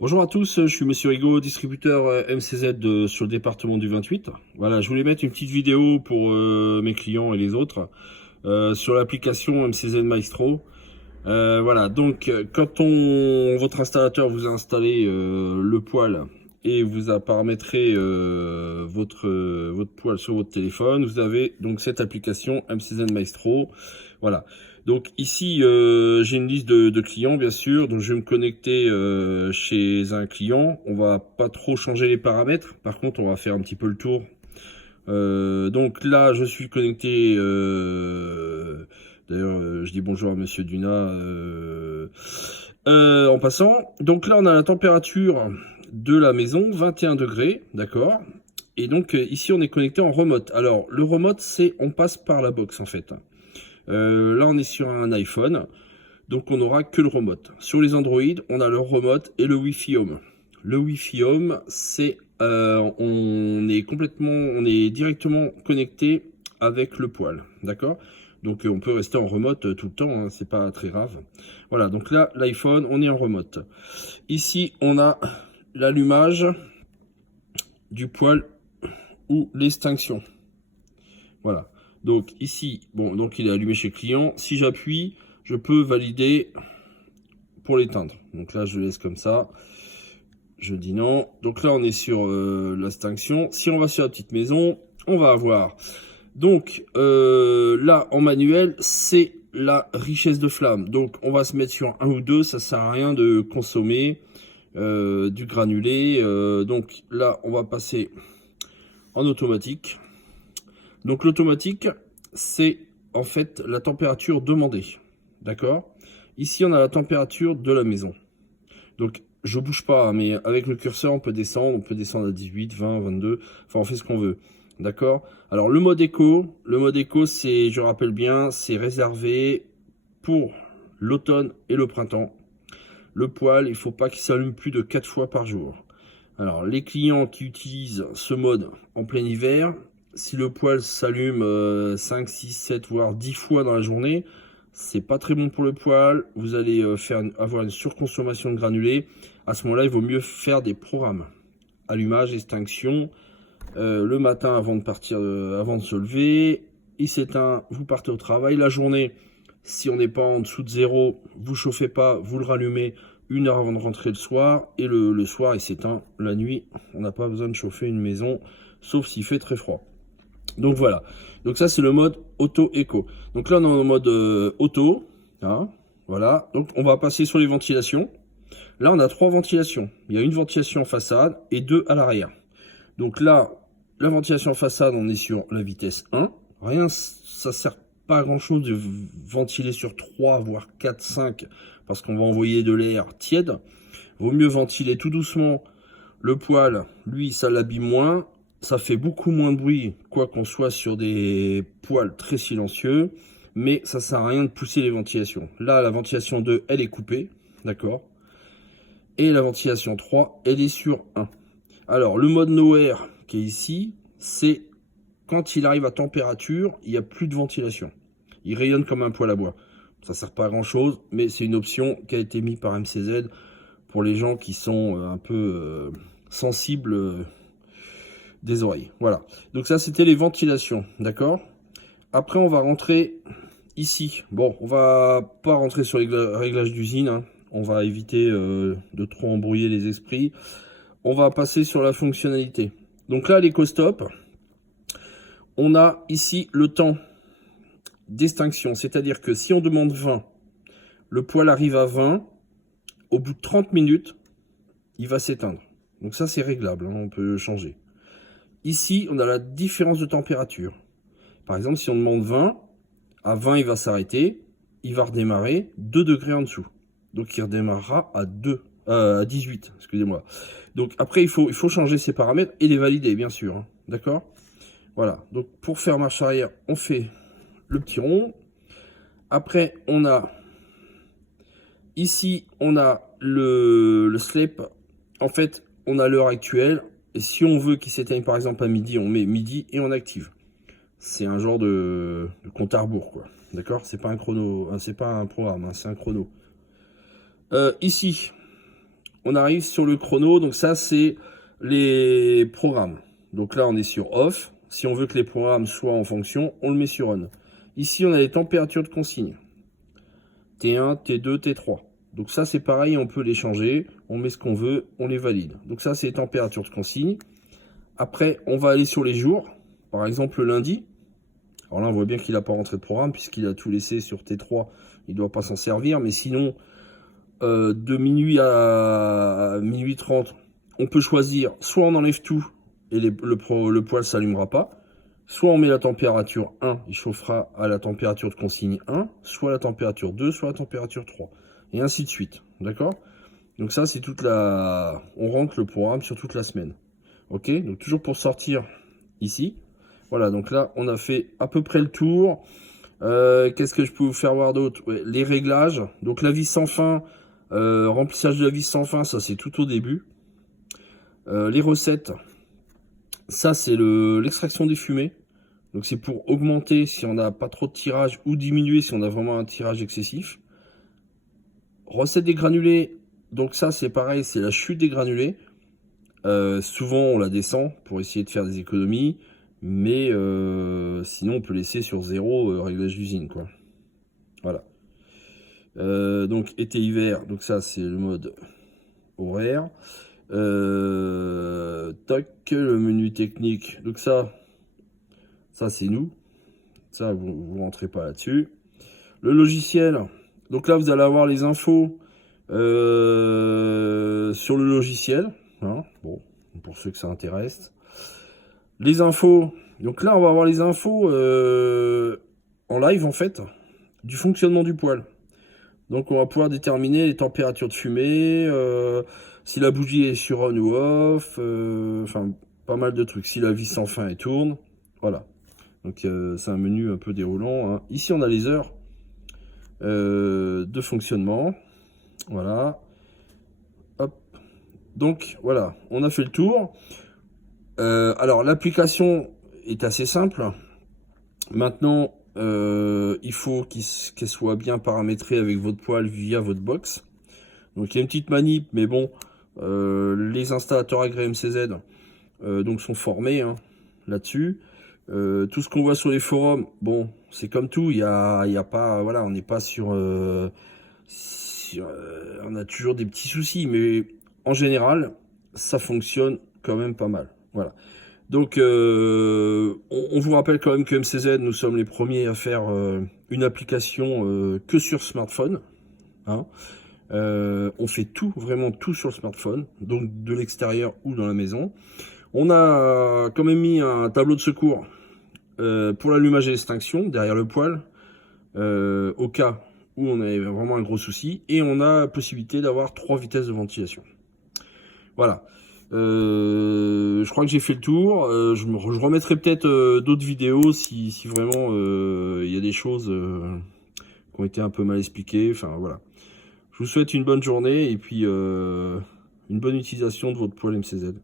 Bonjour à tous, je suis Monsieur Rigaud, distributeur MCZ sur le département du 28. Voilà, je voulais mettre une petite vidéo pour mes clients et les autres sur l'application MCZ Maestro. Voilà, donc quand votre installateur vous a installé le poêle et vous a paramétré votre poêle sur votre téléphone, vous avez donc cette application MCZ Maestro. Voilà. Donc ici, j'ai une liste de clients, bien sûr. Donc je vais me connecter chez un client. On va pas trop changer les paramètres. Par contre, on va faire un petit peu le tour. Donc là, je suis connecté. D'ailleurs, je dis bonjour à Monsieur Duna en passant. Donc là, on a la température de la maison, 21 degrés, d'accord. Et donc ici, on est connecté en remote. Alors, le remote, c'est on passe par la box en fait. Là, on est sur un iPhone, donc on n'aura que le remote. Sur les Android, on a le remote et le Wi-Fi Home. Le Wi-Fi Home, c'est on est directement connecté avec le poêle, d'accord? Donc on peut rester en remote tout le temps, hein, c'est pas très grave. Voilà, donc là, l'iPhone, on est en remote. Ici, on a l'allumage du poêle ou l'extinction. Voilà. Donc ici, bon, donc il est allumé chez le client. Si j'appuie, je peux valider pour l'éteindre. Donc là, je le laisse comme ça. Je dis non. Donc là, on est sur l'extinction. Si on va sur la petite maison, on va avoir. Donc là, en manuel, c'est la richesse de flamme. Donc on va se mettre sur un ou deux. Ça sert à rien de consommer du granulé. Donc là, on va passer en automatique. Donc l'automatique, c'est en fait la température demandée. D'accord? Ici, on a la température de la maison. Donc, je bouge pas, hein, mais avec le curseur, on peut descendre à 18, 20, 22, enfin, on fait ce qu'on veut. D'accord? Alors, le mode éco, c'est, je rappelle bien, c'est réservé pour l'automne et le printemps. Le poêle, il faut pas qu'il s'allume plus de 4 fois par jour. Alors, les clients qui utilisent ce mode en plein hiver, si le poêle s'allume 5, 6, 7, voire 10 fois dans la journée, c'est pas très bon pour le poêle. Vous allez avoir une surconsommation de granulés. À ce moment-là, il vaut mieux faire des programmes. Allumage, extinction, le matin avant de partir, avant de se lever. Il s'éteint, vous partez au travail. La journée, si on n'est pas en dessous de zéro, vous chauffez pas, vous le rallumez 1 heure avant de rentrer le soir. Et le soir, il s'éteint. La nuit, on n'a pas besoin de chauffer une maison, sauf s'il fait très froid. Donc voilà. Donc ça, c'est le mode auto-éco. Donc là, on est en mode auto. Hein, voilà. Donc on va passer sur les ventilations. Là, on a 3 ventilations. Il y a une ventilation en façade et 2 à l'arrière. Donc là, la ventilation en façade, on est sur la vitesse 1. Rien, ça sert pas à grand chose de ventiler sur 3, voire 4, 5, parce qu'on va envoyer de l'air tiède. Vaut mieux ventiler tout doucement. Le poêle, lui, ça l'abîme moins. Ça fait beaucoup moins de bruit, quoi qu'on soit sur des poêles très silencieux. Mais ça sert à rien de pousser les ventilations. Là, la ventilation 2, elle est coupée. D'accord? Et la ventilation 3, elle est sur 1. Alors, le mode no air qui est ici, c'est quand il arrive à température, il n'y a plus de ventilation. Il rayonne comme un poêle à bois. Ça sert pas à grand chose, mais c'est une option qui a été mise par MCZ pour les gens qui sont un peu sensibles des oreilles. Voilà. Donc ça, c'était les ventilations. D'accord? Après, on va rentrer ici. Bon, on va pas rentrer sur les réglages d'usine, hein. On va éviter de trop embrouiller les esprits. On va passer sur la fonctionnalité. Donc là, l'éco-stop, on a ici le temps d'extinction. C'est-à-dire que si on demande 20, le poêle arrive à 20, au bout de 30 minutes, il va s'éteindre. Donc ça, c'est réglable, hein, on peut changer. Ici, on a la différence de température. Par exemple, si on demande 20, à 20, il va s'arrêter, il va redémarrer 2 degrés en dessous. Donc il redémarrera à 18, excusez-moi. Donc après, il faut changer ces paramètres et les valider, bien sûr. Hein, d'accord? Voilà. Donc pour faire marche arrière, on fait le petit rond. Après, on a ici, on a le sleep. En fait, on a l'heure actuelle. Et si on veut qu'il s'éteigne par exemple à midi, on met midi et on active. C'est un genre de compte à rebours, quoi. D'accord? C'est pas un chrono, c'est pas un programme, hein, c'est un chrono. Ici, on arrive sur le chrono. Donc ça, c'est les programmes. Donc là, on est sur off. Si on veut que les programmes soient en fonction, on le met sur on. Ici, on a les températures de consigne. T1, T2, T3. Donc ça, c'est pareil, on peut les changer. On met ce qu'on veut, on les valide. Donc ça, c'est les températures de consigne. Après, on va aller sur les jours. Par exemple, le lundi. Alors là, on voit bien qu'il n'a pas rentré de programme puisqu'il a tout laissé sur T3. Il ne doit pas s'en servir. Mais sinon, de minuit à minuit 30, on peut choisir. Soit on enlève tout et le poêle ne s'allumera pas. Soit on met la température 1, il chauffera à la température de consigne 1, soit la température 2, soit la température 3. Et ainsi de suite. D'accord? Donc ça, c'est toute la... On rentre le programme sur toute la semaine. Ok? Donc toujours pour sortir ici. Voilà, donc là, on a fait à peu près le tour. Qu'est-ce que je peux vous faire voir d'autre? Ouais, les réglages. Donc la vis sans fin, remplissage de la vis sans fin, ça c'est tout au début. Les recettes, ça c'est l'extraction des fumées. Donc c'est pour augmenter si on n'a pas trop de tirage ou diminuer si on a vraiment un tirage excessif. Recette des granulés, donc ça c'est pareil, c'est la chute des granulés. Souvent on la descend pour essayer de faire des économies, mais sinon on peut laisser sur 0 réglage d'usine quoi. Voilà. Donc été-hiver, donc ça c'est le mode horaire. Tac, le menu technique, donc ça c'est nous. Ça, vous rentrez pas là-dessus. Le logiciel. Donc là, vous allez avoir les infos sur le logiciel. Hein, bon, pour ceux que ça intéresse. Les infos. Donc là, on va avoir les infos en live, en fait, du fonctionnement du poêle. Donc on va pouvoir déterminer les températures de fumée, si la bougie est sur on ou off, enfin, pas mal de trucs. Si la vis sans fin elle tourne, voilà. Donc c'est un menu un peu déroulant. Hein. Ici on a les heures de fonctionnement. Voilà. Hop. Donc voilà, on a fait le tour. Alors l'application est assez simple. Maintenant, il faut qu'elle soit bien paramétrée avec votre poêle via votre box. Donc il y a une petite manip, mais bon, les installateurs agréés MCZ donc sont formés hein, là-dessus. Tout ce qu'on voit sur les forums, bon, c'est comme tout, il y a pas, voilà, on n'est pas sur, on a toujours des petits soucis, mais en général, ça fonctionne quand même pas mal, voilà. Donc, on vous rappelle quand même que MCZ, nous sommes les premiers à faire une application que sur smartphone, hein. On fait tout, vraiment tout sur le smartphone, donc de l'extérieur ou dans la maison. On a quand même mis un tableau de secours pour l'allumage et l'extinction derrière le poêle au cas où on avait vraiment un gros souci, et on a la possibilité d'avoir 3 vitesses de ventilation. Voilà. Je crois que j'ai fait le tour. Je remettrai peut-être d'autres vidéos si vraiment il y a des choses qui ont été un peu mal expliquées. Enfin voilà. Je vous souhaite une bonne journée et puis une bonne utilisation de votre poêle MCZ.